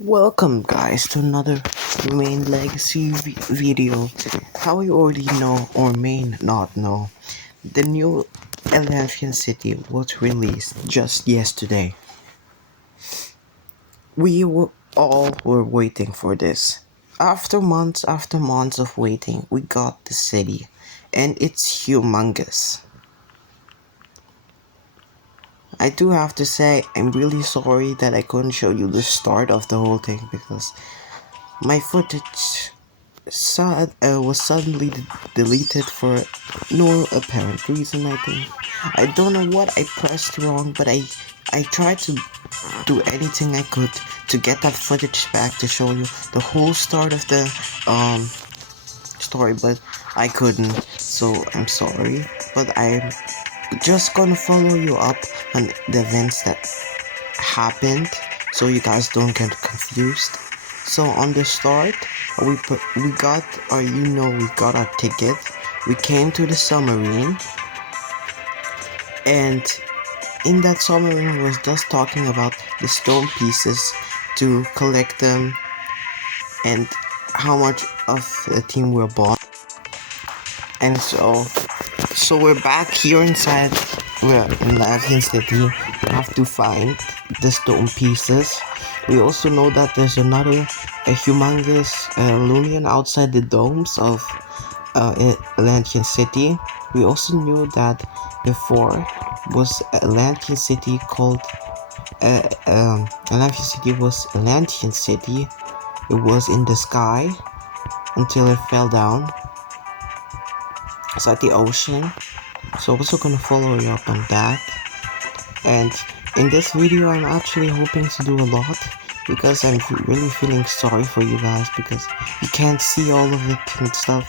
Welcome guys to another main legacy video. How you already know or may not know, the new Atlantian City was released just yesterday. All were waiting for this. After months of waiting, we got the city, and it's humongous. I do have to say, I'm really sorry that I couldn't show you the start of the whole thing because my footage was suddenly deleted for no apparent reason. I don't know what I pressed wrong, but I tried to do anything I could to get that footage back to show you the whole start of the story, but I couldn't. So I'm sorry, but I'm just gonna follow you up on the events that happened so you guys don't get confused. So on the start, we got we got our ticket. We came to the submarine, and in that submarine was just talking about the stone pieces to collect them and how much of the team we're bought. And so we're back here inside. We're in Atlanthian City. We have to find the stone pieces. We also know that there's a humongous Lumion outside the domes of Atlanthian City. We also knew that before was Atlantian City called Atlantian City was Atlantian City. It was in the sky until it fell down. It's at the ocean. So I'm also gonna follow you up on that. And in this video, I'm actually hoping to do a lot because I'm really feeling sorry for you guys because you can't see all of it and stuff.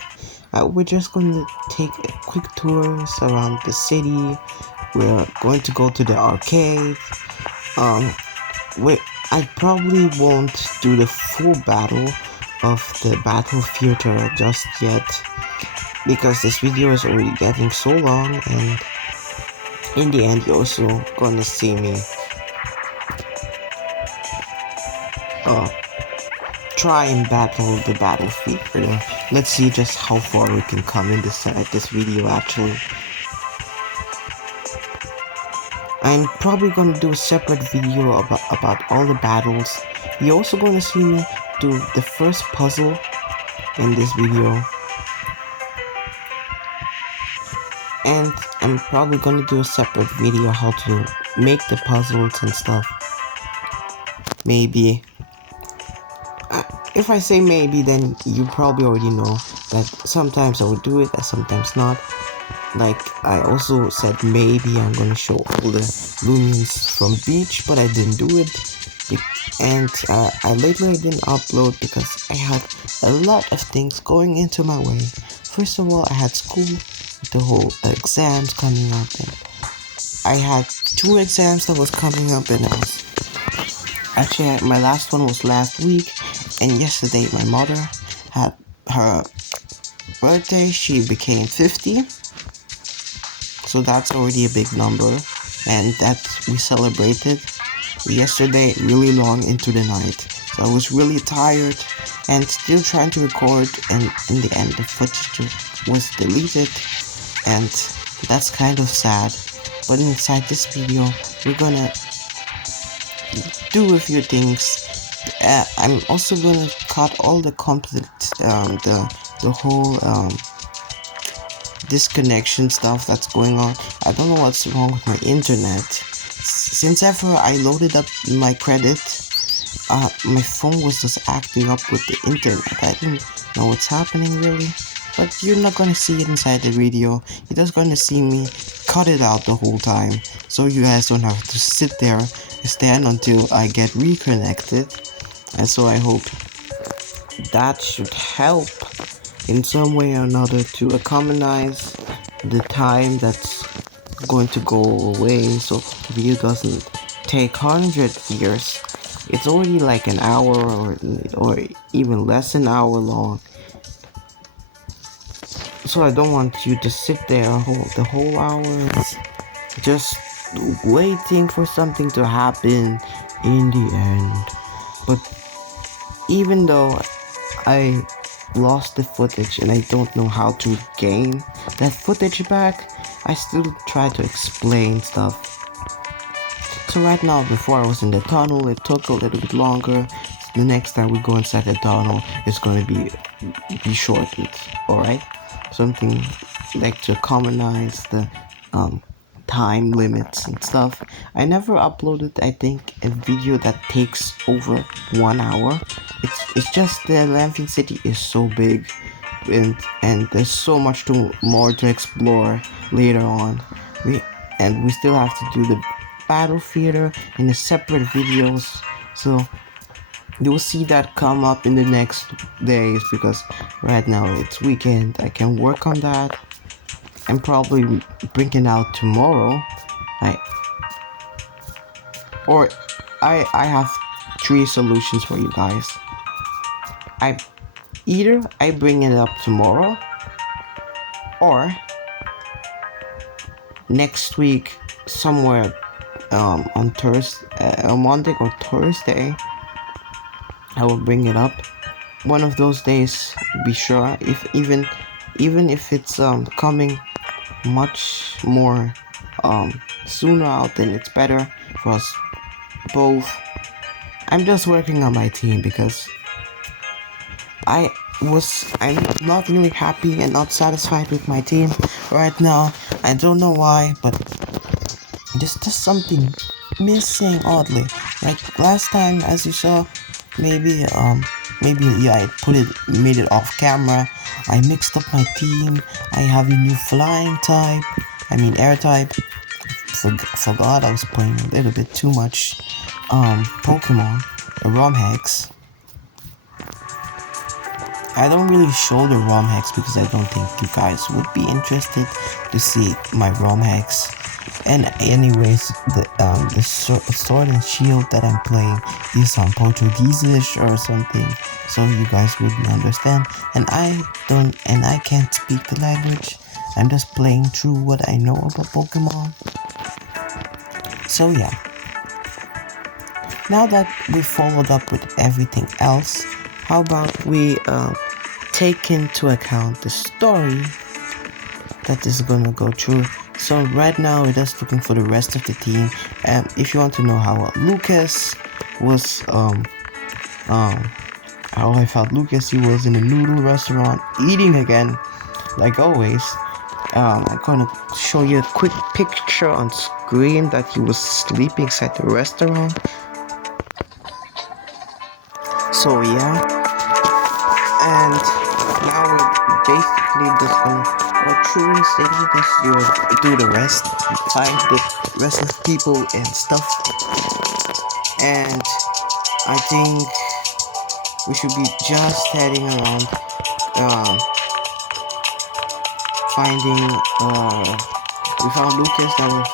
We're just going to take quick tours around the city. We're going to go to the arcade. I probably won't do the full battle of the battle theater just yet because this video is already getting so long, and in the end you're also gonna see me try and battle the battlefield. Let's see just how far we can come in this video. Actually, I'm probably gonna do a separate video about all the battles. You're also gonna see me do the first puzzle in this video, and I'm probably gonna do a separate video how to make the puzzles and stuff. Maybe. If I say maybe, then you probably already know that sometimes I will do it and sometimes not. Like, I also said maybe I'm gonna show all the Lumions from beach, but I didn't do it. And I didn't upload because I had a lot of things going into my way. First of all, I had school, the whole exams coming up, and I had 2 exams that was coming up, and actually my last one was last week, and yesterday my mother had her birthday. She became 50, so that's already a big number, and that we celebrated yesterday really long into the night. So I was really tired and still trying to record, and in the end the footage was deleted, and that's kind of sad. But inside this video we're gonna do a few things. I'm also gonna cut all the the whole disconnection stuff that's going on. I don't know what's wrong with my internet. Since ever I loaded up my credit, my phone was just acting up with the internet. I didn't know what's happening really, but you're not gonna see it inside the video. You're just gonna see me cut it out the whole time, so you guys don't have to sit there and stand until I get reconnected. And so I hope that should help in some way or another to economize the time that's going to go away, so the video doesn't take 100 years. It's already like an hour or even less than an hour long, so I don't want you to sit there the whole hour just waiting for something to happen in the end. But even though I lost the footage and I don't know how to gain that footage back, I still try to explain stuff. So right now, before I was in the tunnel, it took a little bit longer. The next time we go inside the tunnel, it's gonna be shortened. Alright? Something like to commonize the time limits and stuff. I never uploaded, I think, a video that takes over 1 hour. It's just the Atlanthian City is so big, and there's so much more to explore later on. We still have to do the battle theater in a separate videos, so you will see that come up in the next days, because right now it's weekend. I can work on that and probably bring it out tomorrow. I have 3 solutions for you guys. Either I bring it up tomorrow, or next week somewhere on Thursday, on Monday or Thursday, I will bring it up. One of those days, be sure. If even if it's coming much more sooner out, then it's better for us both. I'm just working on my team because I'm not really happy and not satisfied with my team right now. I don't know why, but there's just something missing oddly. Like last time, as you saw, maybe yeah, made it off camera. I mixed up my team. I have a new flying type. I mean air type. Forgot I was playing a little bit too much Pokemon, ROM hacks. I don't really show the ROM hacks because I don't think you guys would be interested to see my ROM hacks. And anyways, the sword and shield that I'm playing is on Portuguese or something, so you guys wouldn't understand. And I can't speak the language. I'm just playing through what I know about Pokemon. So yeah. Now that we followed up with everything else, how about we take into account the story that is gonna go through. So right now we're just looking for the rest of the team. And if you want to know how Lucas was how I felt Lucas, he was in a noodle restaurant eating again, like always. I'm gonna show you a quick picture on screen that he was sleeping inside the restaurant. So yeah, and now we're basically just gonna go through the city, just do the rest, find the rest of the people and stuff. And I think we should be just heading around, finding, we found Lucas, now we're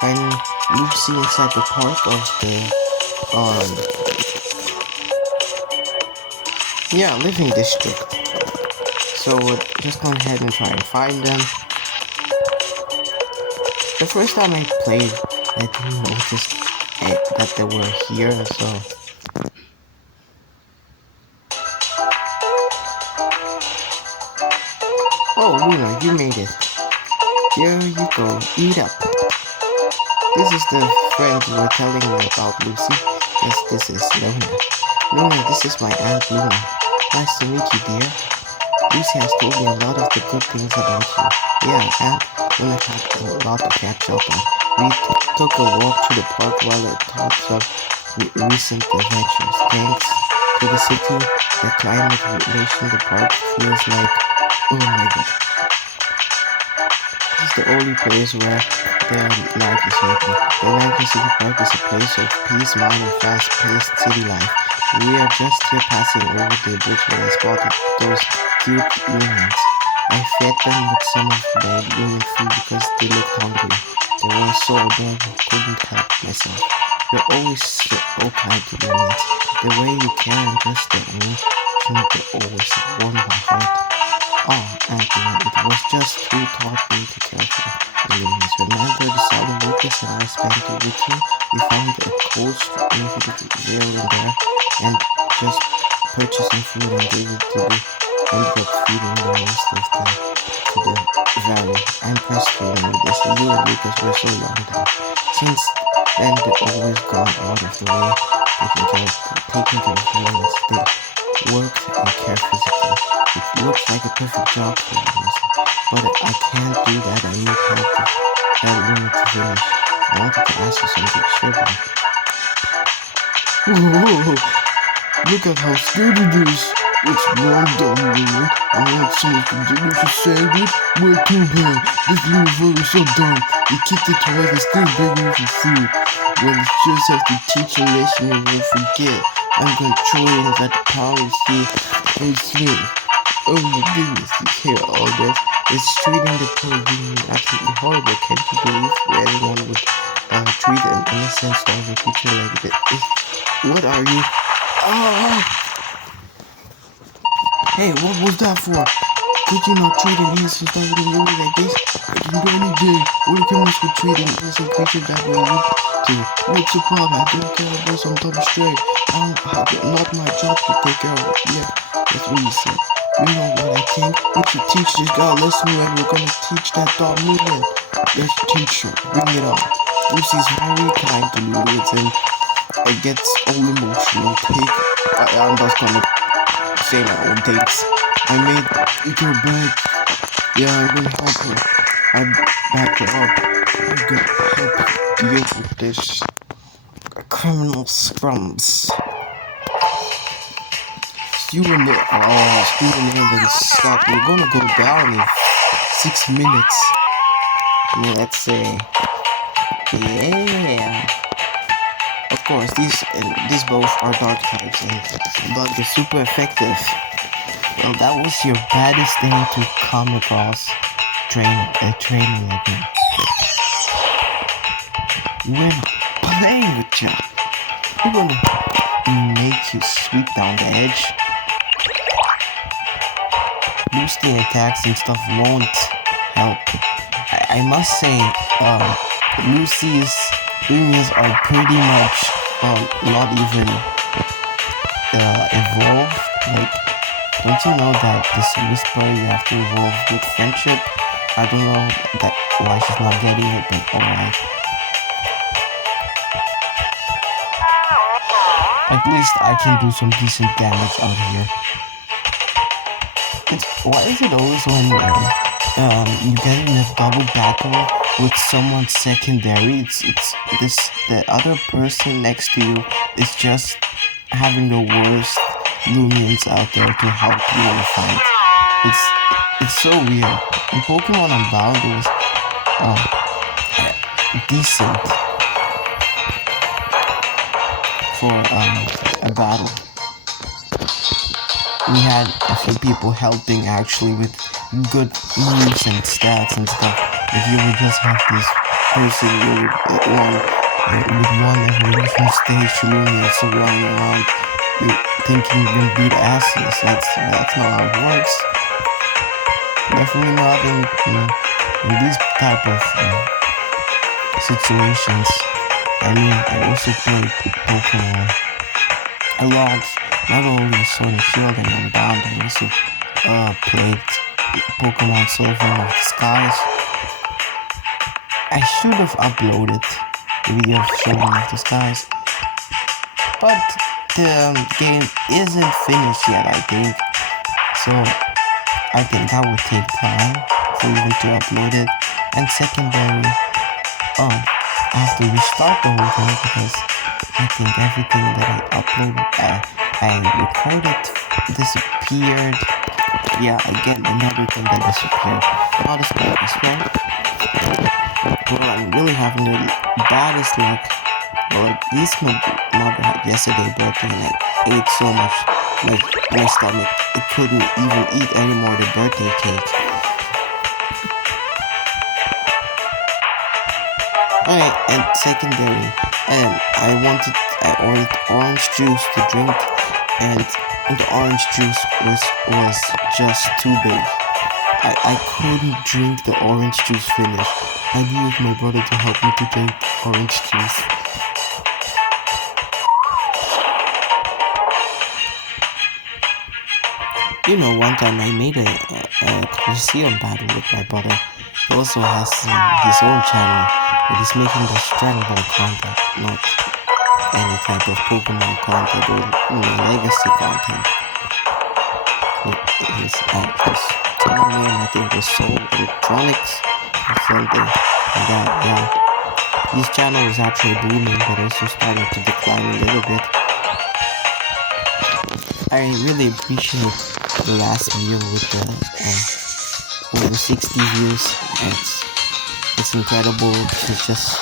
finding Lucy inside the park of the, living district. So we're just going ahead and try and find them. The first time I played, I didn't notice that they were here, so... Oh, Luna, you made it. Here you go, eat up. This is the friend you were telling me about, Lucy. Yes, this is Luna. Luna, this is my Aunt Luna. Nice to meet you, dear. Lucy has told me a lot of the good things about you. Yeah, Aunt Luna had a lot to catch up on. We took a walk through the park while it talks of recent adventures. Thanks to the city, the climate relation, the park feels like, oh my god. This is the only place where the night is open. The Atlanthian City Park is a place of peace, mind, and fast-paced city life. We are just here passing over the bridge when I spotted those cute humans. I fed them with some of the human food because they looked hungry. They were so adorable, couldn't help myself. You're always so kind to humans. The way you care and just the emotion they always warm my heart. Oh, Anthony, it was just who taught me to care for humans. Remember the summer Lucas and I spent it with you? We found a cold, significant rail in there and just purchasing food and gave it to the ended up feeding the most of the to the valley. I'm frustrated with this. You and Lucas were so young then. Since then they've always gone out of the way taking care of humans. They work and care physically. It looks like a perfect job for them, but I can't do that. I need help to that limit to finish. I wanted to ask you something. Sure, then. Whoa, look at how scared it is. It's wrong, dumb woman. I want something delicious sandwich. Well, too bad. This little bird is so dumb. You kicked it twice and still begging for food. Well, you just have to teach a lesson you won't forget. I'm gonna throw it in that pound here and sling. Oh my goodness, you hear all this? It's treating the poor human absolutely horrible. Can't you believe anyone would treat an innocent starving creature like this? What are you? Oh! Hey, what was that for? Could you not treat an innocent starving creature like this? I didn't do anything. What criminals would treat an innocent creature that way? What's the problem? I don't care about some dumb straight. Not my job to take care of it. Yeah, that's what you said. You know what I think? We should teach this guy a lesson and we're gonna teach that dog movement. Let's teach her. Bring it on. Lucy's very kind to Louis and it gets all emotional. I'm just gonna say my own takes. I made her bed. Yeah, I'm gonna help her. I backed her up. I'm gonna help deal with this criminal scrums. Student name then stop. We're gonna go down in 6 minutes. Let's say, yeah. Of course, these both are dark types, but they're super effective. Well, that was your baddest thing to come across training like me. We're not playing with you. We're gonna make you sweep down the edge. Boosting attacks and stuff won't help. I must say, Lucy's moves are pretty much not even evolved. Like, don't you know that this whisper you have to evolve with friendship? I don't know why she's not getting it, but alright. At least I can do some decent damage out here. Why is it always when you get in a double battle with someone secondary, the other person next to you is just having the worst Lumians out there to help you in the fight. It's so weird. In Pokemon Unbound it was decent for a battle. We had a few people helping actually with good moves and stats and stuff. But here we just have this person with one evolution stage Lumians so running around thinking you can beat asses. That's not how it works. Definitely not in these type of situations. I mean, I also played Pokemon a lot. Not only Sword and Shield and Unbound, I also played Pokemon Silver of the Skies. I should have uploaded the video of Silver of the Skies, but the game isn't finished yet, I think. So I think that would take time for even to upload it. And secondary, I have to restart the whole thing because I think everything that I uploaded, I recorded disappeared. Yeah, again, another thing that disappeared. Not as bad as well. Well, I'm really having the baddest luck. Well, at least my mother had yesterday birthday and I ate so much. My stomach, it couldn't even eat anymore the birthday cake. Alright, and secondary, I ordered orange juice to drink, and the orange juice was just too big. I couldn't drink the orange juice finish. I needed my brother to help me to drink orange juice. You know, one time I made a Colosseum battle with my brother. He also has his own channel, but he's making the Dragon Ball content, not any type of Pokemon content or legacy content. His channel name, I think, was Soul Electronics or something like that. Yeah, his channel is actually booming, but also starting to decline a little bit. I really appreciate the last video with the over 60 views. It's incredible to just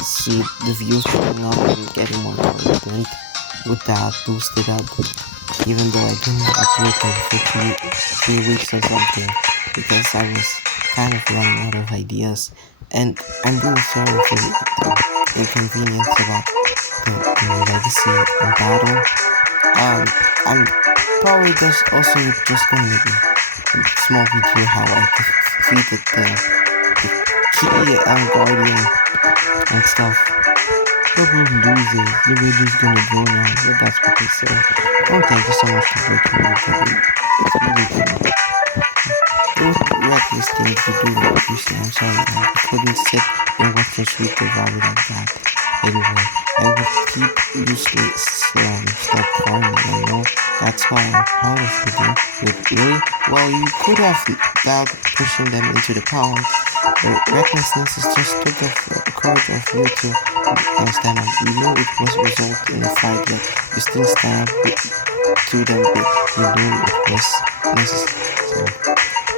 see the views going up and getting more content with that boosted up. Even though I didn't upload like for 3 weeks or something because I was kind of running out of ideas, and I'm really sorry for the inconvenience about the legacy and battle. I'm probably just gonna make a small video how I defeated the key guardian and stuff. Couple losers, the wager's gonna go now, but that's what they say. Oh, thank you so much for breaking me up. It's really true. Those reckless things you do, you see, I'm sorry, man. I couldn't sit and watch your sweet devour like that. Anyway, I would keep useless stop farming, I know. That's why I'm proud of you, dude. Really? Well, you could have doubt pushing them into the pond. Recklessness is just took the courage of you to stand up. You know it was result in a fight, yet you still stand to them, but you knew it was necessary.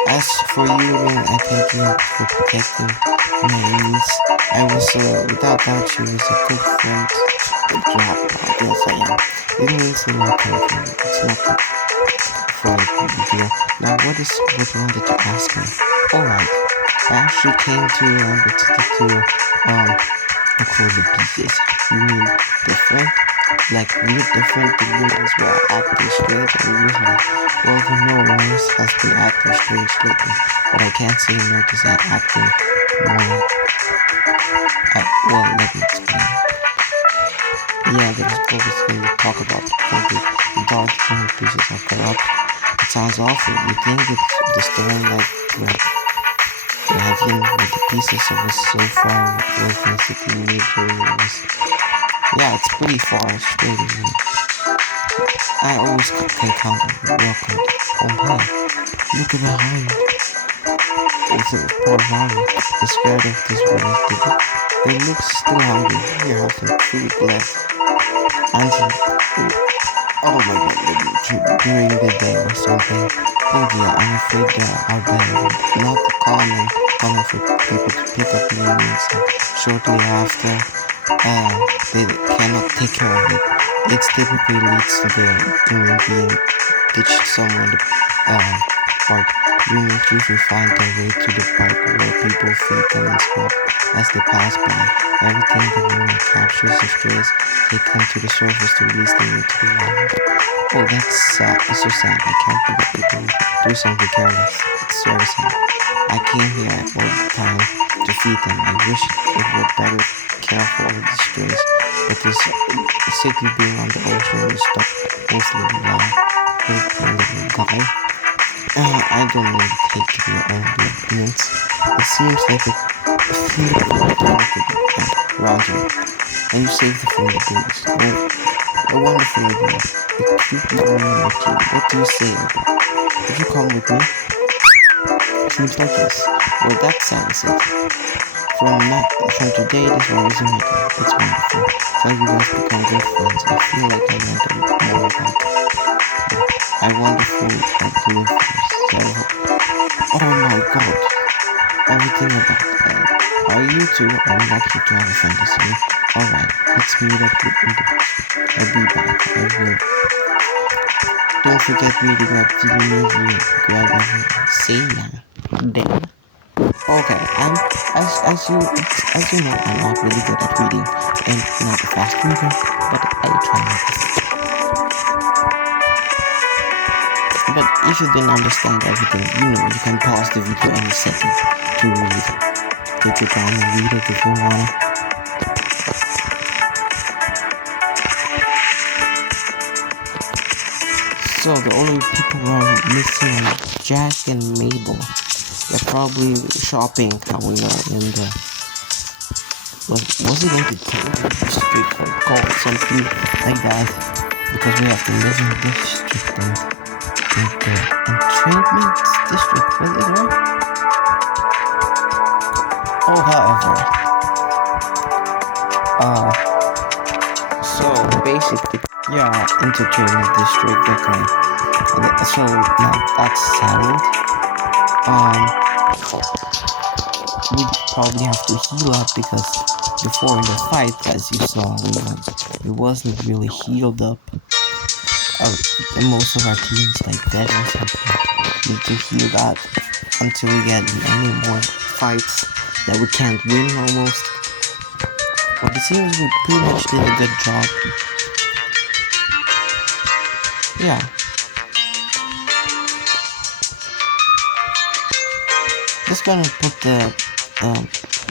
As for you, I thank you for protecting my niece. I was, without doubt, she was a good friend to have. Yes, I am. It means a lot to me. It's not for a big deal. Now, what you wanted to ask me? Alright. I actually came to for the pieces. You mean different? Like weird different the humans were acting strange and usually. Well, you know, Rose has been acting strange lately, but I can't say no to that acting more. Well, let me explain. Yeah, there's focus when we talk about the dark strong pieces are corrupt. It sounds awful. You think it's the stone like having with the pieces of us so far away from the city major. Yeah, it's pretty far straight away. I always can count on welcome. Oh my, look at behind. Also, poor Mario is scared of this world. They look still hungry. Here have some food left. Answer. Oh my god, during the day or something. Oh dear, I'm afraid they're out there. Not common for people to pick up needs shortly after they cannot take care of it. It typically leads to their being ditched somewhere in the park. Humans usually find their way to the park where people feed them and smoke as they pass by. Everything the woman captures the strays, take them to the surface to release them into the water. Oh, that's so sad. I can't believe people do something careless. It's very sad. I came here all the time to feed them. I wish it were better care for all the strays, but this city being on the ocean is stuck mostly in land. Little guy. I don't know the take to your own opinions. It seems like a field around you, and you saved it from the bullies. A wonderful idea. A cute little man like you. What do you say about it? Would you come with me? Seems like yes. Well, that sounds it. From today, this one is a matter. It's wonderful. Try you guys become good friends. I feel like I learned a lot more about I wonderful at doing things. Oh my god. Everything about that. Are you two? I'm lucky to have a fantasy. Alright, let's meet up in the books. I'll be back. I will. Don't forget meeting up to the movie. Grab everything. See ya. Then. Okay, as you know, I'm not really good at reading and not a fast reader, but I try my best. But if you didn't understand everything, you can pause the video any second to read. Take your time and read it if you wanna. So the only people who are missing are Jack and Mabel. They're probably shopping, how we know, in the... Was it in the Cambridge district or called something like that? Because we have the living district and the entrainment district, was it right? Oh, however, so basically, yeah, entertainment district, okay. So now that's settled. We probably have to heal up because before in the fight, as you saw, we wasn't really healed up. Most of our teams like dead or something. Need to heal that until we get any more fights that we can't win almost. But it seems we pretty much did a good job. Yeah. Just gonna put the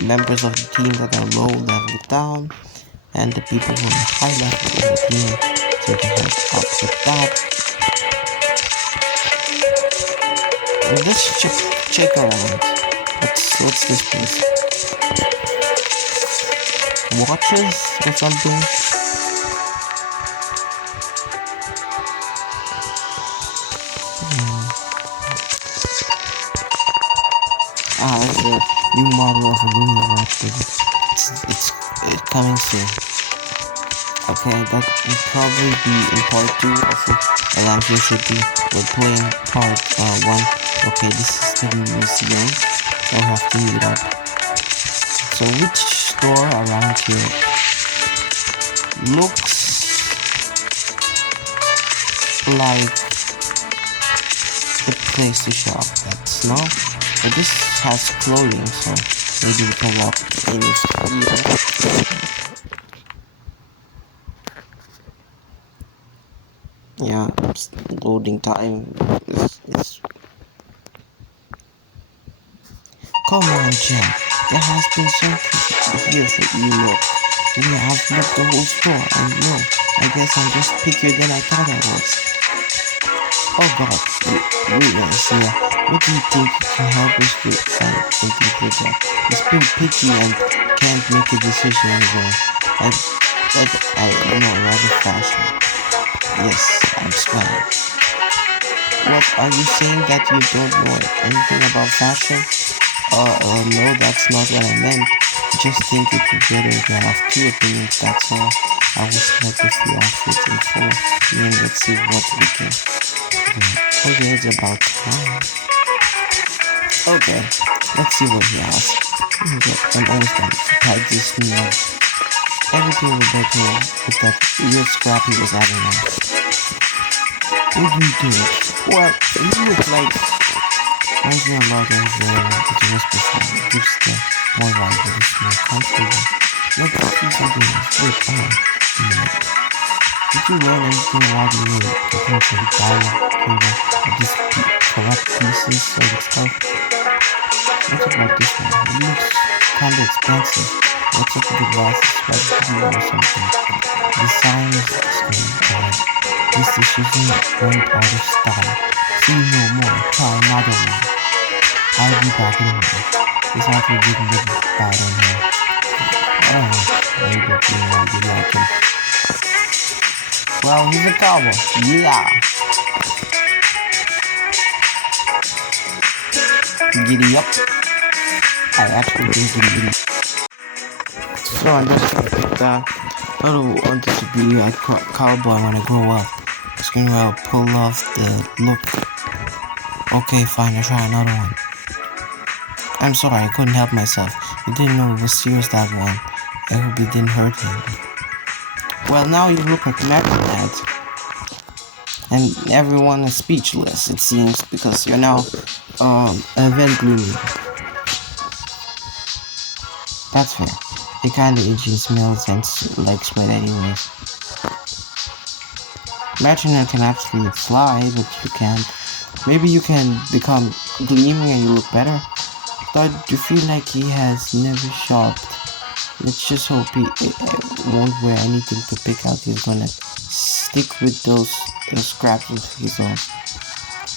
members of the team that are low level down, and the people who are high level in the team, so we can help out with that. And let's check around. What's this place? Watches or something? It's a new model of a Lumi watch, but it's coming soon. Okay, that will probably be in part 2 of Atlanthian City. We're playing part 1. Okay, this is the museum. So we have to meet up. So which store around here looks like the place to shop? That's not. But this has clothing, so maybe we can walk in here. Yeah, loading time is... Come on, Jack. There has been something here for you, look. We have looked the whole store, and no, I guess I'm just pickier than I thought I was. Oh god, wait, yeah. What do you think you can help us with? Find something for that. He's been picky and can't make a decision anymore. I rather fashion. Yes, I'm smiling. What, are you saying that you don't know anything about fashion? No, that's not what I meant. Just think it would be better if I have 2 opinions, that's all. I will select a few outfits in 4, and let's see what we can do. Okay, it's about time. Okay, let's see what he has. I'm almost done. Try this now. Everything will be better with that weird scrap he was having on. What do you think? Well, you look like... Reminds me a lot of it was before. It gives the more vibe, but it's more comfortable. Let's see something else. Wait, come on. Did you learn anything while you were looking for the dial of these corrupt pieces or the stuff? What about this one? It looks kinda expensive. What's up with the glasses? Like blue or something? The sign is bad. This decision went out of style. See no more. Try another one. I'll be back in a minute. This outfit didn't look bad on me. Oh, maybe you like him. Well, he's a cowboy. Yeah. Giddy up. I actually think giddy. So I'm just gonna pick that. I don't want this to be a cowboy when I grow up. It's gonna pull off the look. Okay, fine, I'll try another one. I'm sorry, I couldn't help myself. I didn't know it was serious, that one. I hope it didn't hurt him. Well, now you look like Dad. And everyone is speechless, it seems, because you're now event gloomy. That's fair. It kinda itchy, smells and like sweat anyways. Imagine I can actually fly, but you can't. Maybe you can become gleaming and you look better. But you feel like he has never shopped. Let's just hope he won't wear anything to pick out. He's gonna stick with those scraps of his own.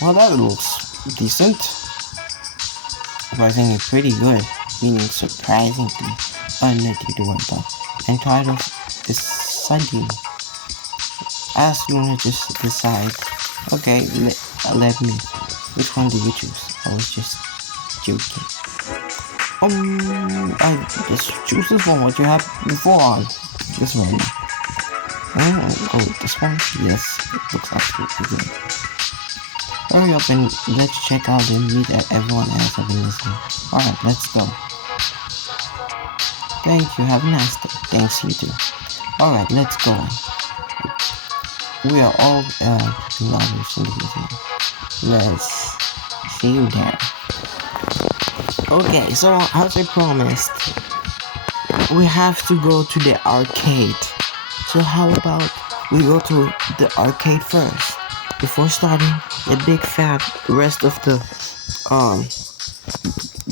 Well, that looks decent. Surprisingly pretty good, meaning surprisingly unnecessary to work on. And tired of deciding. Ask me to just decide. Okay, let me. Which one did you choose? I was just joking. I just choose this one. What you had before? This one. Oh, this one? Yes, it looks absolutely good. Hurry up and let's check out and meet everyone else I've been listening. Alright, let's go. Thank you, have a nice day. Thanks, you too. Alright, let's go. We are all lovers in the museum. Let's see you there. Okay, so as I promised, we have to go to the arcade. So how about we go to the arcade first before starting the big fat rest of the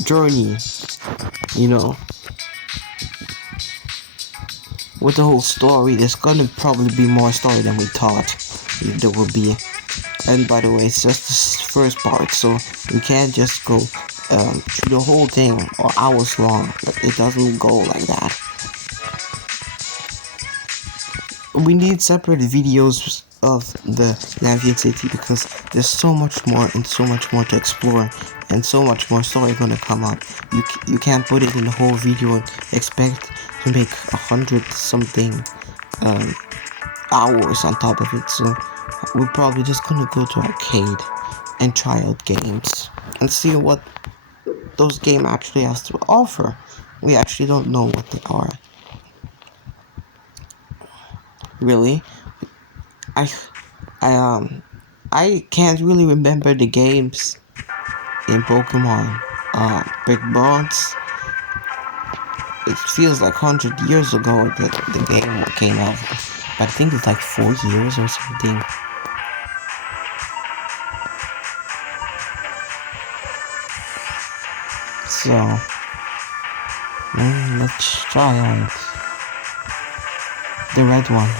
journey, you know, with the whole story. There's gonna probably be more story than we thought there would be. And by the way, it's just the first part, so we can't just go through the whole thing or hours long. It doesn't go like that. We need separate videos of the Atlanthian City because there's so much more and so much more to explore and so much more story gonna come up. You can't put it in the whole video and expect to make 100 something hours on top of it. So we're probably just gonna go to arcade and try out games and see what those games actually has to offer. We actually don't know what they are. Really, I can't really remember the games in Pokemon. Big Bronze. It feels like 100 years ago that the game came out. But I think it's like 4 years or something. So let's try out the red one.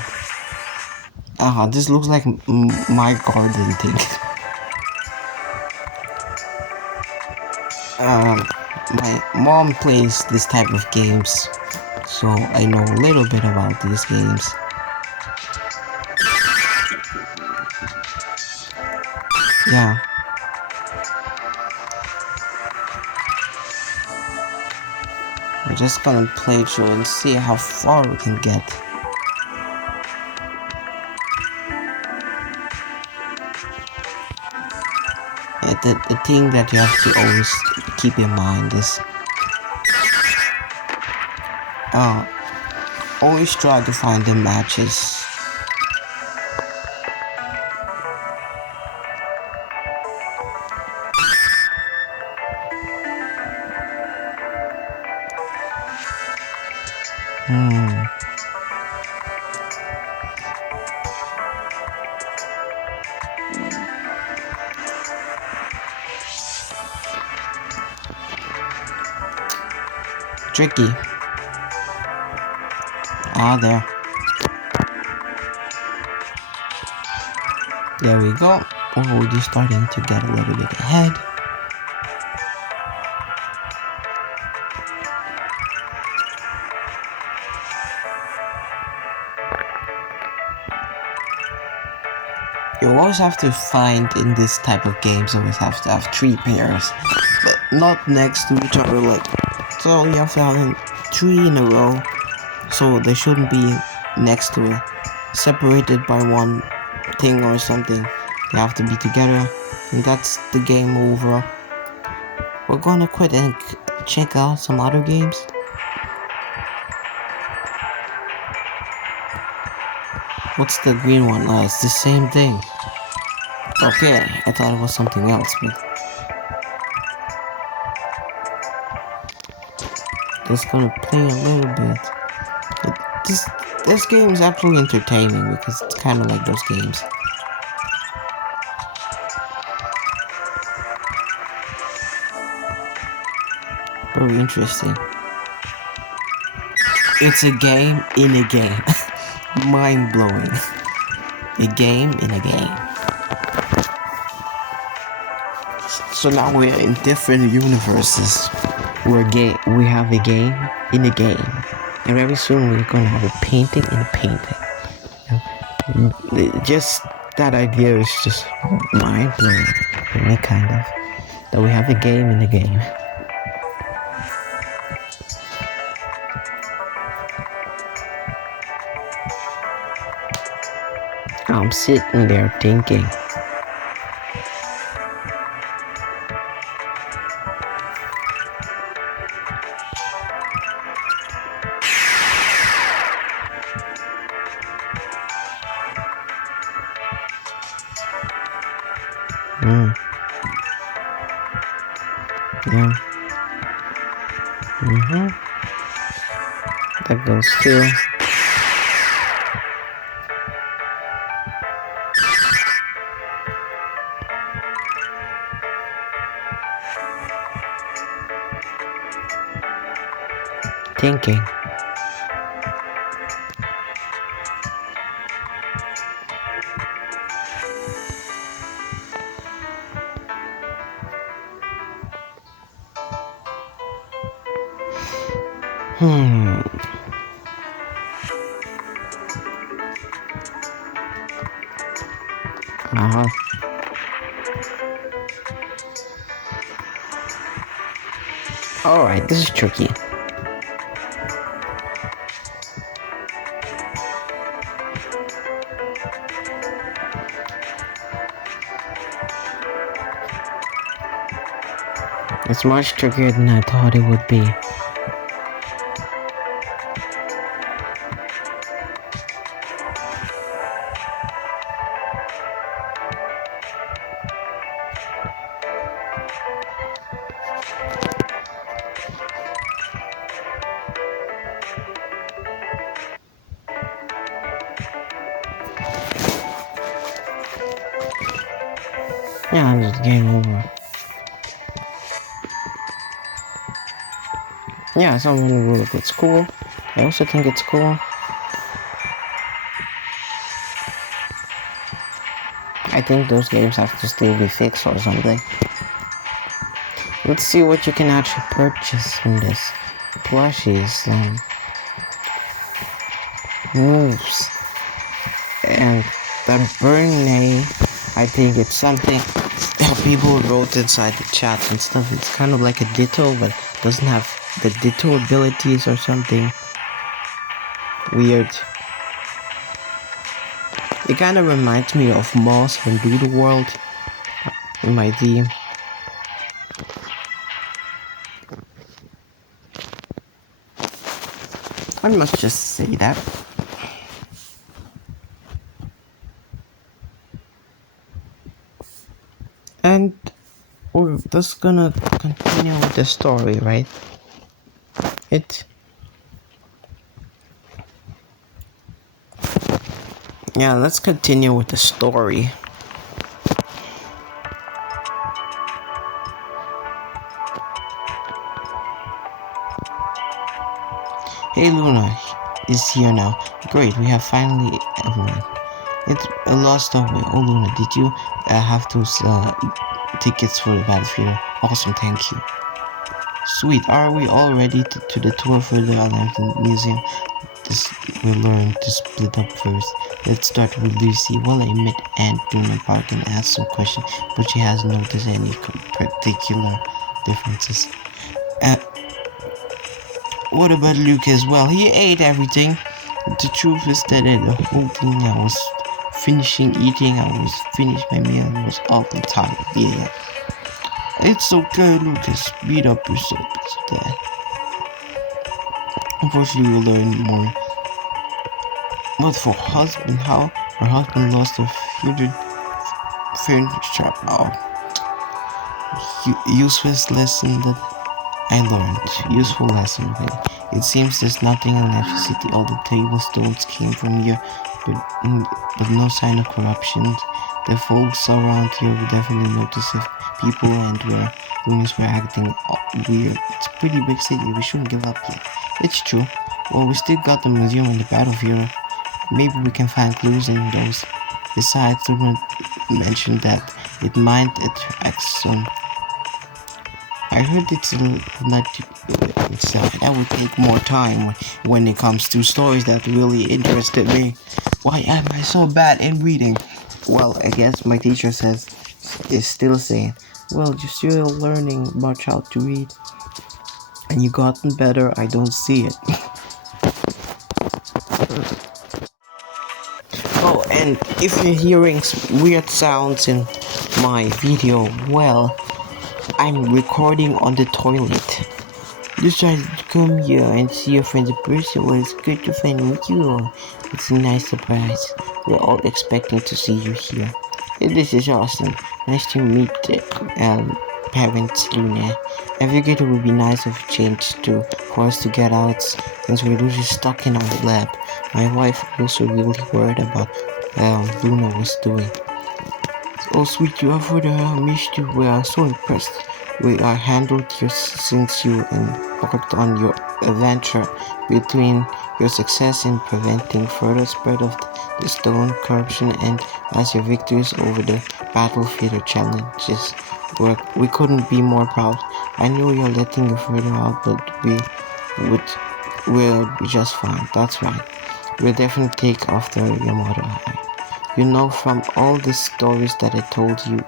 This looks like my garden thing. My mom plays this type of games, so I know a little bit about these games. Yeah. We're just gonna play through and see how far we can get. The thing that you have to always keep in mind is always try to find the matches. Tricky. There. There we go. Oh, we're starting to get a little bit ahead. You always have to find in this type of games, always have to have 3 pairs, but not next to each other, like, so you have to have 3 in a row, so they shouldn't be next to it, separated by one thing or something. They have to be together, and that's the game over. We're gonna quit and check out some other games. What's the green one? Oh, it's the same thing. Okay, I thought it was something else, but just gonna play a little bit. But this game is actually entertaining because it's kind of like those games. Very interesting. It's a game in a game. Mind blowing. A game in a game. So now we're in different universes. We have a game in a game. And very soon we're gonna have a painting in a painting. Just that idea is just mind blowing for me, kind of. That we have a game in a game. I'm sitting there thinking. Yeah. That goes too. Thinking. Alright, this is tricky. It's much trickier than I thought it would be. Yeah, it's game over. Yeah, someone wrote it's cool. I also think it's cool. I think those games have to still be fixed or something. Let's see what you can actually purchase from this. Plushies, moves, and the Burnay. I think it's something that people wrote inside the chat and stuff. It's kind of like a Ditto, but doesn't have the Ditto abilities or something weird. It kind of reminds me of Moss from Doodle World in my team. I must just say that. And we're just gonna continue with the story, right? Yeah, let's continue with the story. Hey, Luna is here now. Great, we have finally everyone. It's a lost away. Oh, Luna, did you have those tickets for the battlefield? Awesome, thank you. Sweet, are we all ready to the tour for the Atlanthian Museum? We'll learn to split up first. Let's start with Lucy. Well, I met Aunt Luna Park and asked some questions, but she hasn't noticed any particular differences. What about Lucas? Well, he ate everything. The truth is that the whole thing I was finishing eating, I was finished my meal and was awfully tired. Yeah. It's okay, Lucas. Beat up yourself. It's okay. Unfortunately, we'll learn more. But for husband, how her husband lost a favorite shop. Oh, useless lesson that I learned. Useful lesson, really. It seems there's nothing in Atlanthian City. All the table stones came from here, but no sign of corruption. The folks around here will definitely notice if people and humans were acting weird. It's a pretty big city. We shouldn't give up yet. It's true. Well, we still got the museum and the battlefield. Maybe we can find clues in those. Besides, do not mention that it might attract some. I heard it's not so that would take more time when it comes to stories that really interested me. Why am I so bad in reading? Well, I guess my teacher is still saying, well, you're still learning about how to read, and you gotten better. I don't see it. Oh, and if you're hearing weird sounds in my video, well, I'm recording on the toilet. Decided to come here and see your friends in person. Well, it's good to finally meet you all. It's a nice surprise. We're all expecting to see you here. This is awesome. Nice to meet parents, Luna. I figured it would be nice if a change for us to get out since we're really stuck in our lab. My wife was really worried about Luna was doing. Oh, sweet, you offered her missed you. We are so impressed. We are handled you since you embarked on your adventure between your success in preventing further spread of the stone corruption and as your victories over the battlefield challenges work. We couldn't be more proud. I know you're letting you further out, but we'll be just fine. That's right. We'll definitely take after your mother. You know, from all the stories that I told you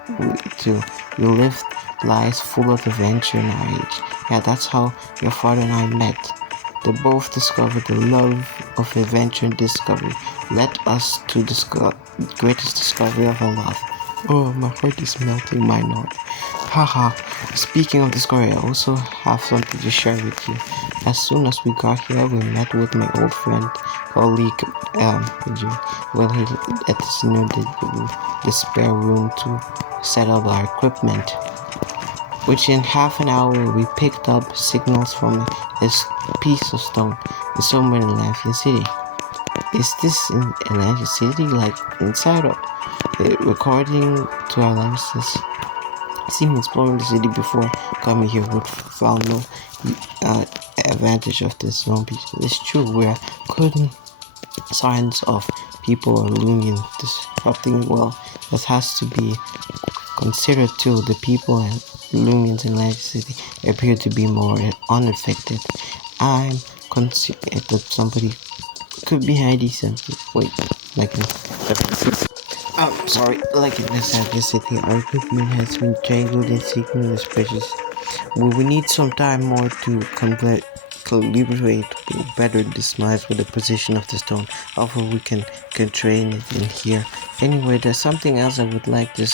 we lived lives full of adventure in our age. Yeah, that's how your father and I met. They both discovered the love of adventure and discovery led us to the greatest discovery of our life. Oh, my heart is melting, my lord. Haha. Speaking of discovery, I also have something to share with you. As soon as we got here, we met with my old friend, colleague, well, he let us know the spare room to set up our equipment. Which in half an hour we picked up signals from this piece of stone in somewhere in Atlanthian City. Is this in Atlanthian City, like inside of recording to our lenses? Seeing exploring the city before coming here would found no advantage of this zombie. It's true, we're couldn't signs of people or Lumian disrupting. Well, that has to be considered too. The people and Lumians in Atlantic City appear to be more unaffected. I'm concerned that somebody could be hiding something. Wait, like in sorry, like in this city, our equipment has been tangled in signal precious. Well, we need some time more to calibrate better this knife with the position of the stone. However, we can train it in here. Anyway, there's something else I would like to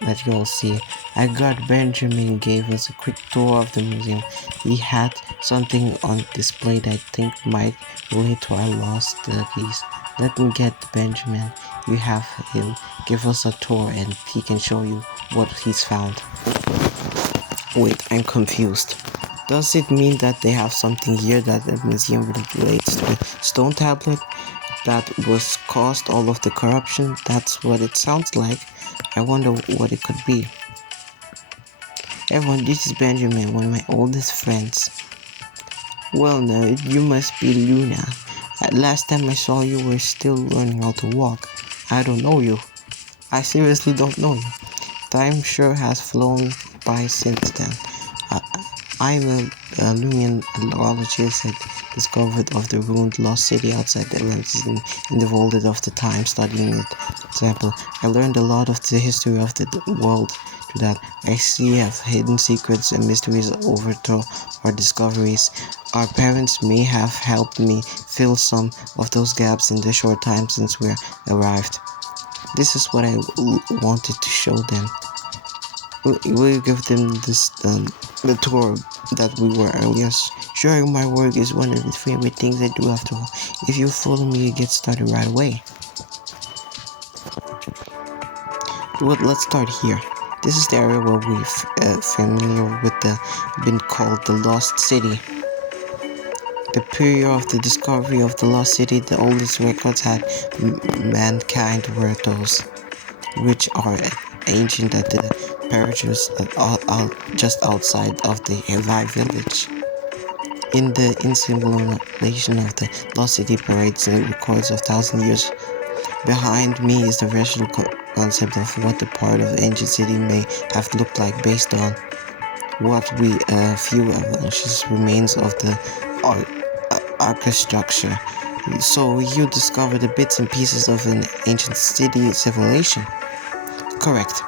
let you all see. I got Benjamin gave us a quick tour of the museum. He had something on display that I think might relate to our lost keys. Let me get Benjamin. You have him give us a tour and he can show you what he's found. Wait, I'm confused. Does it mean that they have something here that the museum relates to the stone tablet that was caused all of the corruption? That's what it sounds like. I wonder what it could be. Everyone, this is Benjamin, one of my oldest friends. Well, now you must be Luna. Last time I saw you were still learning how to walk. I don't know you. I seriously don't know you. Time sure has flown by since then. I'm a Lumian archaeologist that discovered of the ruined lost city outside Atlantis in the vault of the time studying it. For example, I learned a lot of the history of the world through that. I see have hidden secrets and mysteries overthrow our discoveries. Our parents may have helped me fill some of those gaps in the short time since we arrived. This is what I wanted to show them. We'll give them this the tour that we were earlier. Sharing my work is one of the favorite things I do after all. If you follow me, you get started right away. Well, let's start here. This is the area where we're familiar with been called the Lost City. The period of the discovery of the Lost City, the oldest records had mankind were those, which are ancient at the parishes just outside of the Eli village. In the installation of the Lost City parades and records of 1,000 years Behind me is the original concept of what the part of the ancient city may have looked like based on what we few avalanches remains of the architecture. So you discover the bits and pieces of an ancient city civilization. Correct.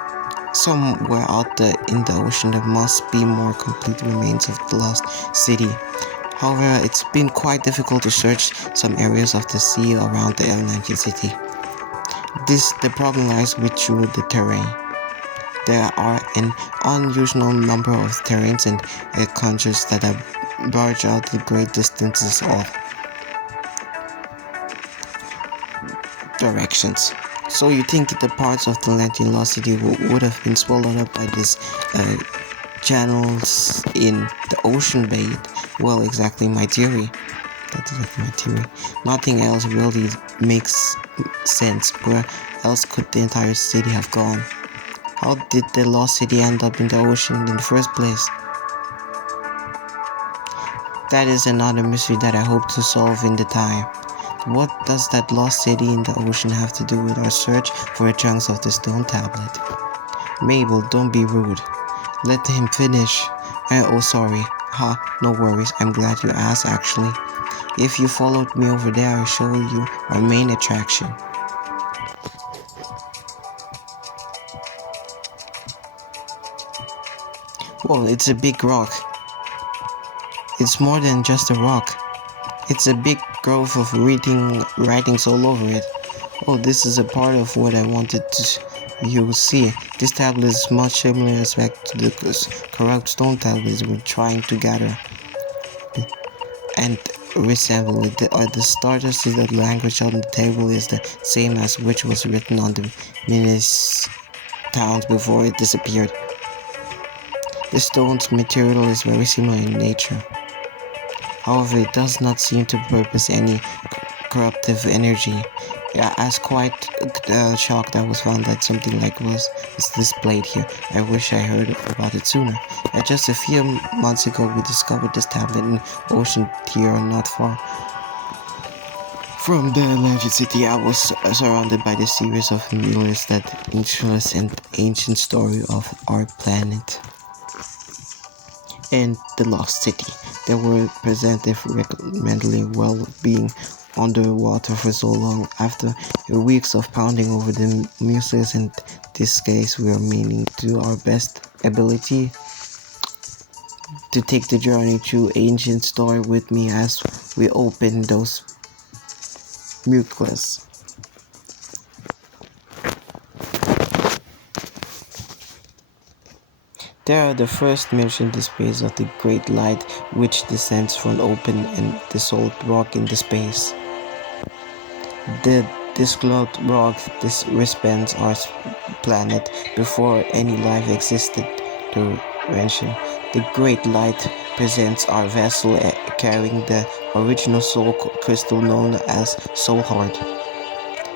Somewhere out there in the ocean there must be more complete remains of the lost city. However, it's been quite difficult to search some areas of the sea around the Atlanthian City. The problem lies with the terrain. There are an unusual number of terrains and countries that barge out the great distances of directions. So you think the parts of the Atlantean lost city would have been swallowed up by these channels in the ocean bed? Well, exactly my theory. That's exactly my theory. Nothing else really makes sense. Where else could the entire city have gone? How did the lost city end up in the ocean in the first place? That is another mystery that I hope to solve in the time. What does that lost city in the ocean have to do with our search for the chunks of the stone tablet? Mabel, don't be rude. Let him finish. Oh, sorry. No worries. I'm glad you asked, actually. If you followed me over there, I'll show you our main attraction. Well, it's a big rock. It's more than just a rock. It's a big grove of writings all over it. Oh, this is a part of what I wanted you see. This tablet is much similar aspect to the corrupt stone tablets we're trying to gather and resemble it. The starters is that the language on the table is the same as which was written on the Minis towns before it disappeared. The stone's material is very similar in nature. However, it does not seem to purpose any corruptive energy. Yeah, I was quite shocked I was found that something like was displayed here. I wish I heard about it sooner. Just a few months ago we discovered this tablet in ocean here not far from the Atlanthian City. I was surrounded by the series of mirrors that influence an ancient story of our planet and the lost city. They were presented recommendably well being underwater for so long. After weeks of pounding over the muses, in this case we are meaning to our best ability to take the journey through ancient story with me as we open those mucus. There are the first mentioned displays of the great light which descends from open and dissolved rock into space. The disclosed rock respends our planet before any life existed to mention. The great light presents our vessel carrying the original soul crystal known as Soul Heart.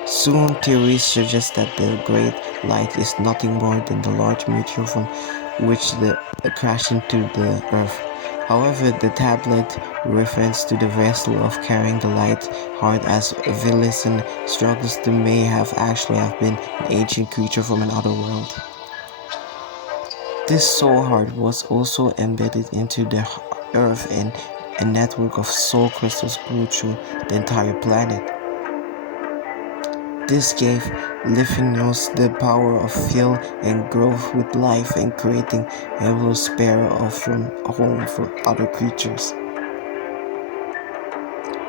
Soon theories suggest that the great light is nothing more than the large meteor from which crashed into the earth. However, the tablet refers to the vessel of carrying the light heart as villains and struggles to may have actually have been an ancient creature from another world. This soul heart was also embedded into the earth and a network of soul crystals grew through the entire planet. This gave Lithinos the power of fill and growth with life and creating a little spare of a home for other creatures.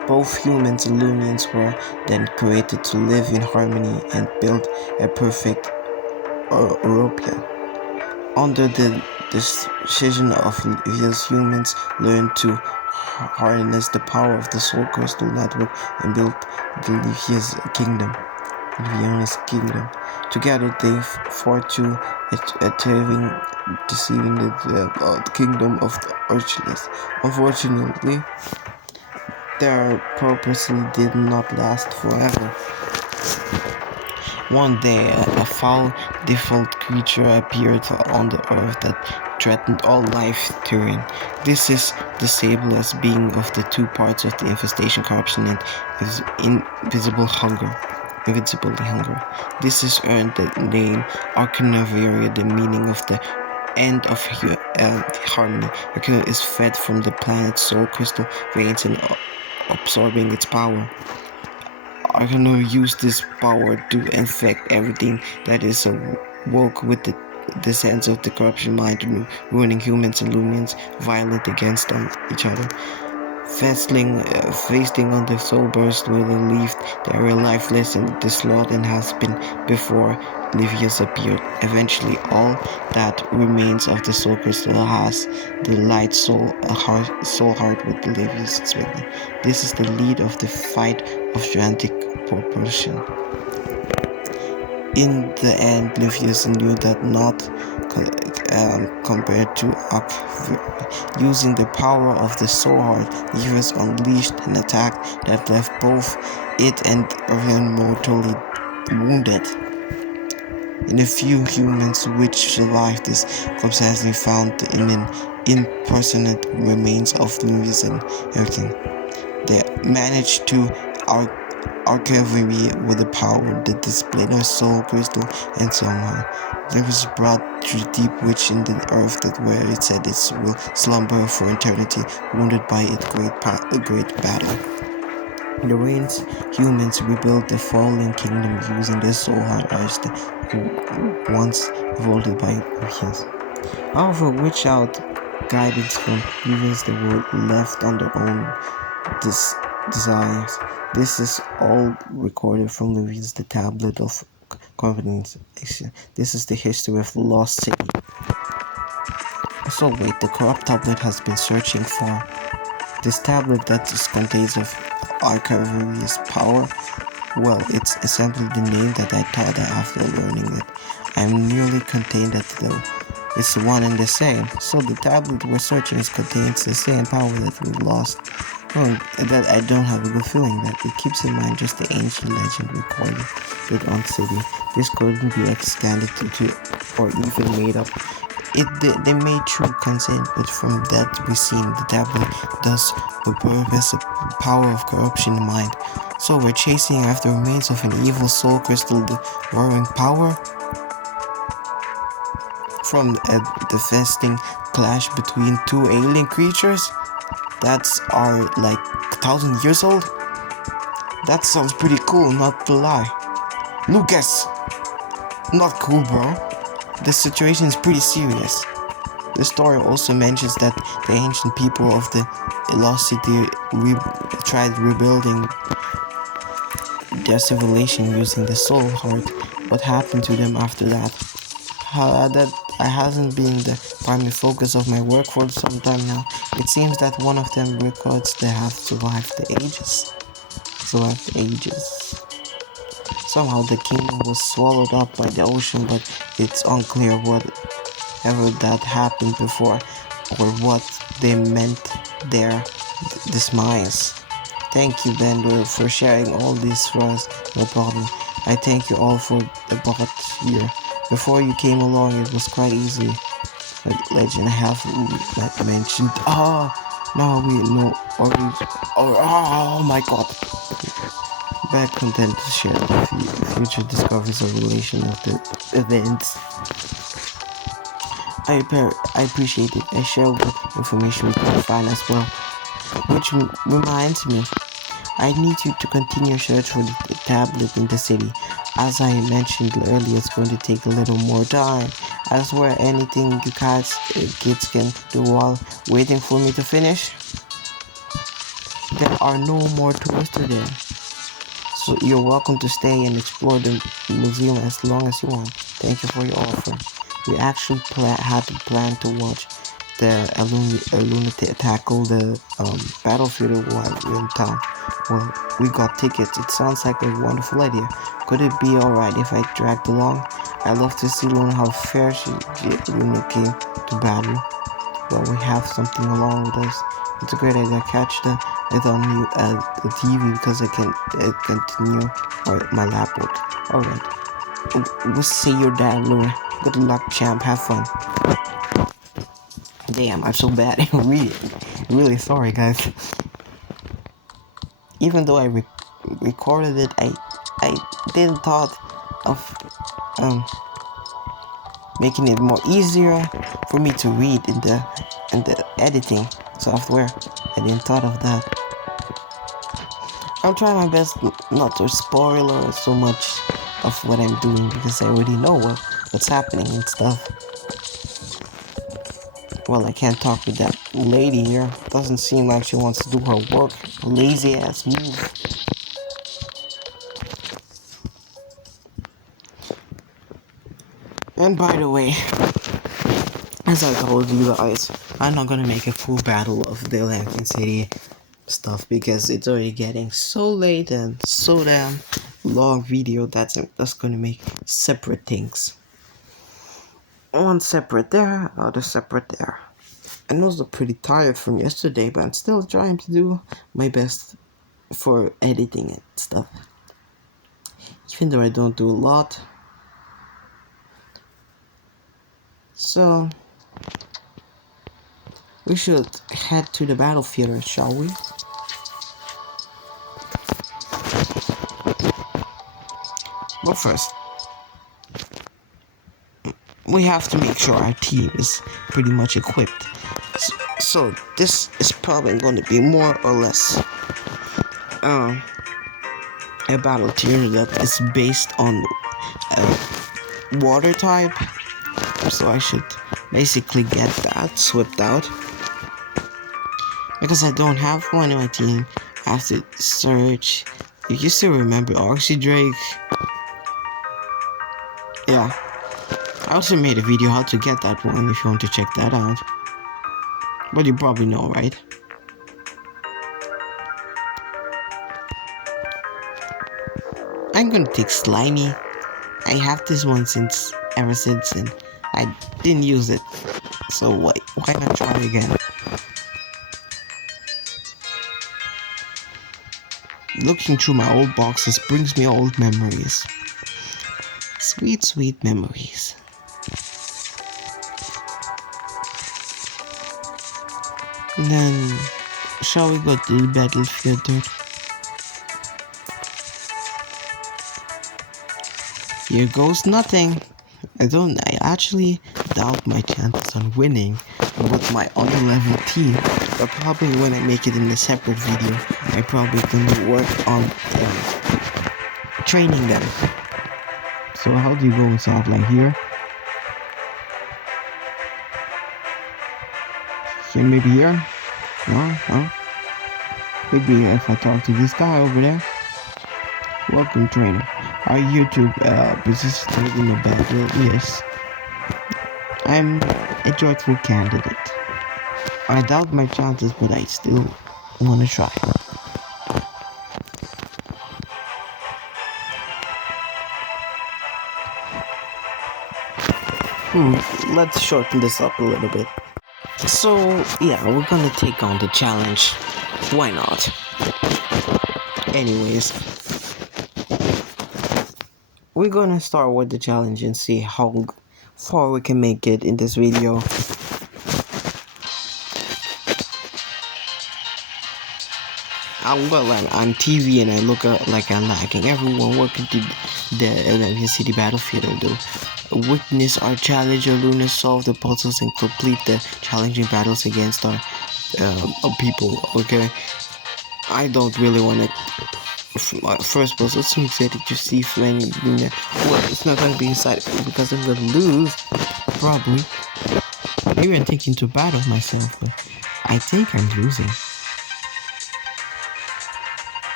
Both humans and Lunians were then created to live in harmony and build a perfect Europia. Under the decision of these humans learned to harness the power of the Soul Crystal Network and build the Levi's kingdom. Together they fought to achieving deceiving the kingdom of the Archelaus. Unfortunately, their purposely did not last forever. One day, a foul, default creature appeared on the earth that threatened all life therein. This is the sabeless being of the two parts of the infestation, corruption, and invisible hunger. invincibility hunger. This has earned the name Arcanaviria, the meaning of the end of harmony. Arcana is fed from the planet's soul crystal veins and absorbing its power. Arcana use this power to infect everything that is awoke with the sense of the corruption mind, ruining humans and Lumians, violent against each other. Feasting on the soul burst will leave the area lifeless and distraught and has been before Livius appeared. Eventually, all that remains of the soul crystal has the light soul, soul heart with Livius expected. This is the lead of the fight of gigantic proportion. In the end, Livius knew that not compared to using the power of the soul heart, Livius unleashed an attack that left both it and everyone mortally wounded. In a few humans which survived this corpse we found in an impersonate remains of Livius and everything. They managed to archive with the power that displayed her soul crystal, and somehow there was brought to the deep witch in the earth that where it said it will slumber for eternity, wounded by its great battle. The Rain's humans rebuilt the fallen kingdom using the soul heart as the once evolved by Livius. However, without guidance from Livius, the world left on their own desires. This is all recorded from Livius, the tablet of confidence. This is the history of the lost city. So wait, the corrupt tablet has been searching for this tablet that contains of Arcanavi's power. Well, it's simply the name that I thought after learning it. I'm nearly contained that though. It's one and the same. So the tablet we're searching contains the same power that we lost. That I don't have a good feeling that it keeps in mind just the ancient legend recorded with on city. This couldn't be expanded to or even made up. They made true consent, but from that we seen the tablet does the purpose of power of corruption in mind. So we're chasing after remains of an evil soul crystal devouring power from a defesting clash between two alien creatures that's are like 1,000 years old. That sounds pretty cool, not to lie. Lucas, not cool, bro. The situation is pretty serious. The story also mentions that the ancient people of the lost city tried rebuilding their civilization using the soul heart. What happened to them after that? That hasn't been the primary focus of my work for some time now. It seems that one of them records they have survived the ages. Somehow the kingdom was swallowed up by the ocean, but it's unclear whatever that happened before or what they meant their demise. Thank you, Bender, for sharing all this for us. No problem. I thank you all for the bot here. Before you came along, it was quite easy. Like legend I have mentioned. Oh my god. Bad content to share with you. Future discoveries of relation of the events. I appreciate it. I share what information we can find as well. Which reminds me, I need you to continue your search for the tablet in the city. As I mentioned earlier, it's going to take a little more time. I swear anything you guys, kids can do while waiting for me to finish. There are no more tourists there. So you're welcome to stay and explore the museum as long as you want. Thank you for your offer. We actually had to plan to watch the lunatic tackle the battlefield while we're in town. Well, we got tickets. It sounds like a wonderful idea. Could it be alright if I dragged along? I'd love to see Luna how fair Luna came to battle. Well, we have something along with us. It's a great idea. Catch it on the TV because I can continue my lab work. Alright. We'll see your dad, Luna. Good luck, champ. Have fun. Damn, I'm so bad. really sorry, guys. Even though I recorded it, I I didn't thought of making it more easier for me to read in the editing software. I didn't thought of that. I'm trying my best not to spoil so much of what I'm doing because I already know what's happening and stuff. Well, I can't talk with that lady here. Doesn't seem like she wants to do her work. Lazy ass move. And by the way, as I told you guys, I'm not gonna make a full battle of the Atlanthian City stuff because it's already getting so late and so damn long video that's gonna make separate things. One separate there, other separate there. I'm also pretty tired from yesterday, but I'm still trying to do my best for editing and stuff. Even though I don't do a lot. So we should head to the battlefield, shall we? But first, we have to make sure our team is pretty much equipped. So this is probably going to be more or less a battle tier that is based on water type. So I should basically get that swapped out. Because I don't have one in my team, I have to search. You still remember Oxydrake? Yeah. I also made a video how to get that one if you want to check that out. But you probably know, right? I'm gonna take Slimy. I have this one ever since and I didn't use it. So why not try again? Looking through my old boxes brings me old memories. Sweet, sweet memories. And then, shall we go to the battlefield, dude? Here goes nothing. I actually doubt my chances on winning with my under-level team. But probably when I make it in a separate video, I probably gonna work on training them. So how do you go inside, like here? Here, maybe here? No? Maybe if I talk to this guy over there. Welcome, trainer. Are you to participate in the battle? Yes. I'm a joyful candidate. I doubt my chances, but I still want to try. Let's shorten this up a little bit. So, yeah, we're gonna take on the challenge. Why not? Anyways, we're gonna start with the challenge and see how far we can make it in this video. Well, I'm on TV and I look like I'm lagging. Everyone welcome to the Atlanthian City battlefield and do witness our challenge or Luna solve the puzzles and complete the challenging battles against our people. Okay, I don't really want to. My first puzzle, so excited to see when Luna. Well, it's not gonna be excited because I'm gonna lose. Probably. Maybe I'm taking to battle myself, but I think I'm losing.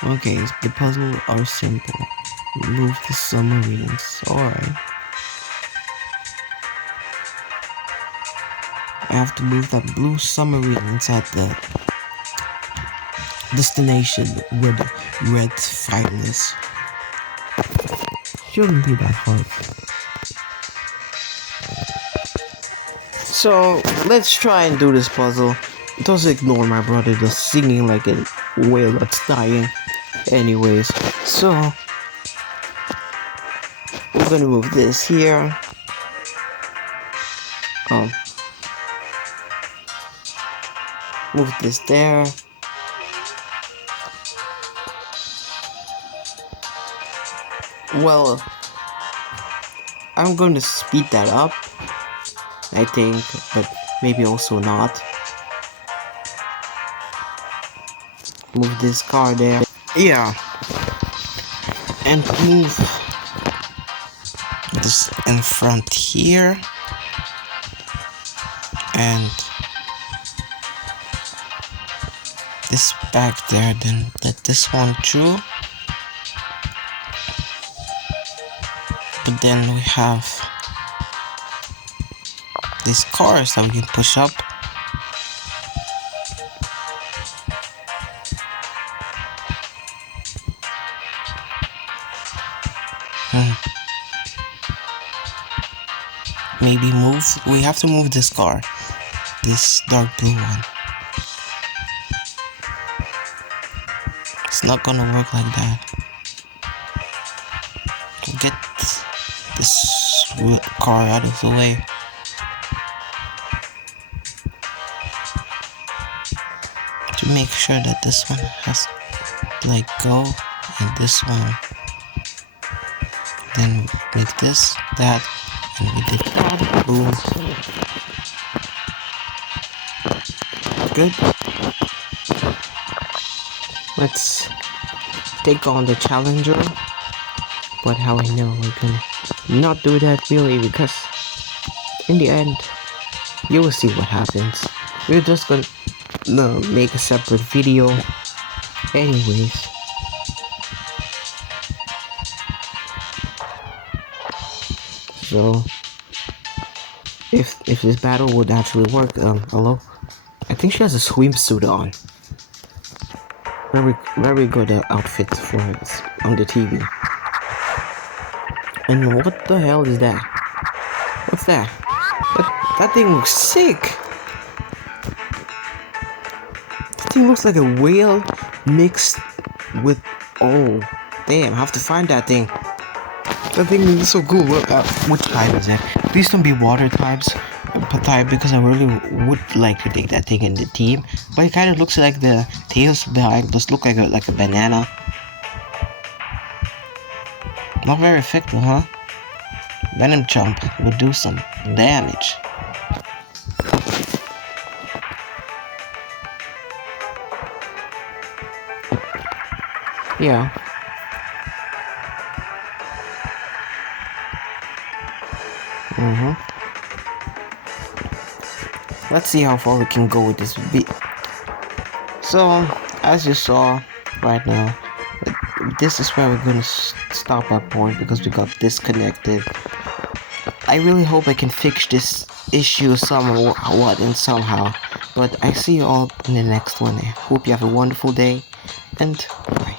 Okay, the puzzles are simple. Remove the submarines. Alright. I have to move that blue submarine inside the destination where the red file is. Shouldn't be that hard. So, let's try and do this puzzle. Don't ignore my brother just singing like a whale that's dying. Anyways, so we're gonna move this here. Move this there. Well, I'm going to speed that up, I think, but maybe also not. Move this car there. Yeah. And move this in front here. And this back there, then let this one through. But then we have these cars that we can push up. Maybe move. We have to move this car. This dark blue one. It's not gonna work like that. Get this car out of the way. To make sure that this one has like go and this one. Then make this, that, and we did that. Boom. Good. Let's take on the challenger. But how I know we're gonna not do that really, because in the end you will see what happens. We're just gonna make a separate video anyways. So if this battle would actually work, hello? I think she has a swimsuit on. Very good outfit for it on the TV. And what the hell is that? What's that? That thing looks sick! That thing looks like a whale mixed with... Oh, damn, I have to find that thing. That thing is so cool. What type is it? Please don't be water type, because I really would like to take that thing in the team. But it kind of looks like the tails behind does look like a banana. Not very effective, huh? Venom Jump would do some damage. Yeah. Let's see how far we can go with this beat. So, as you saw right now, this is where we're gonna stop our point because we got disconnected. I really hope I can fix this issue somewhat and somehow. But I see you all in the next one. I hope you have a wonderful day, and bye.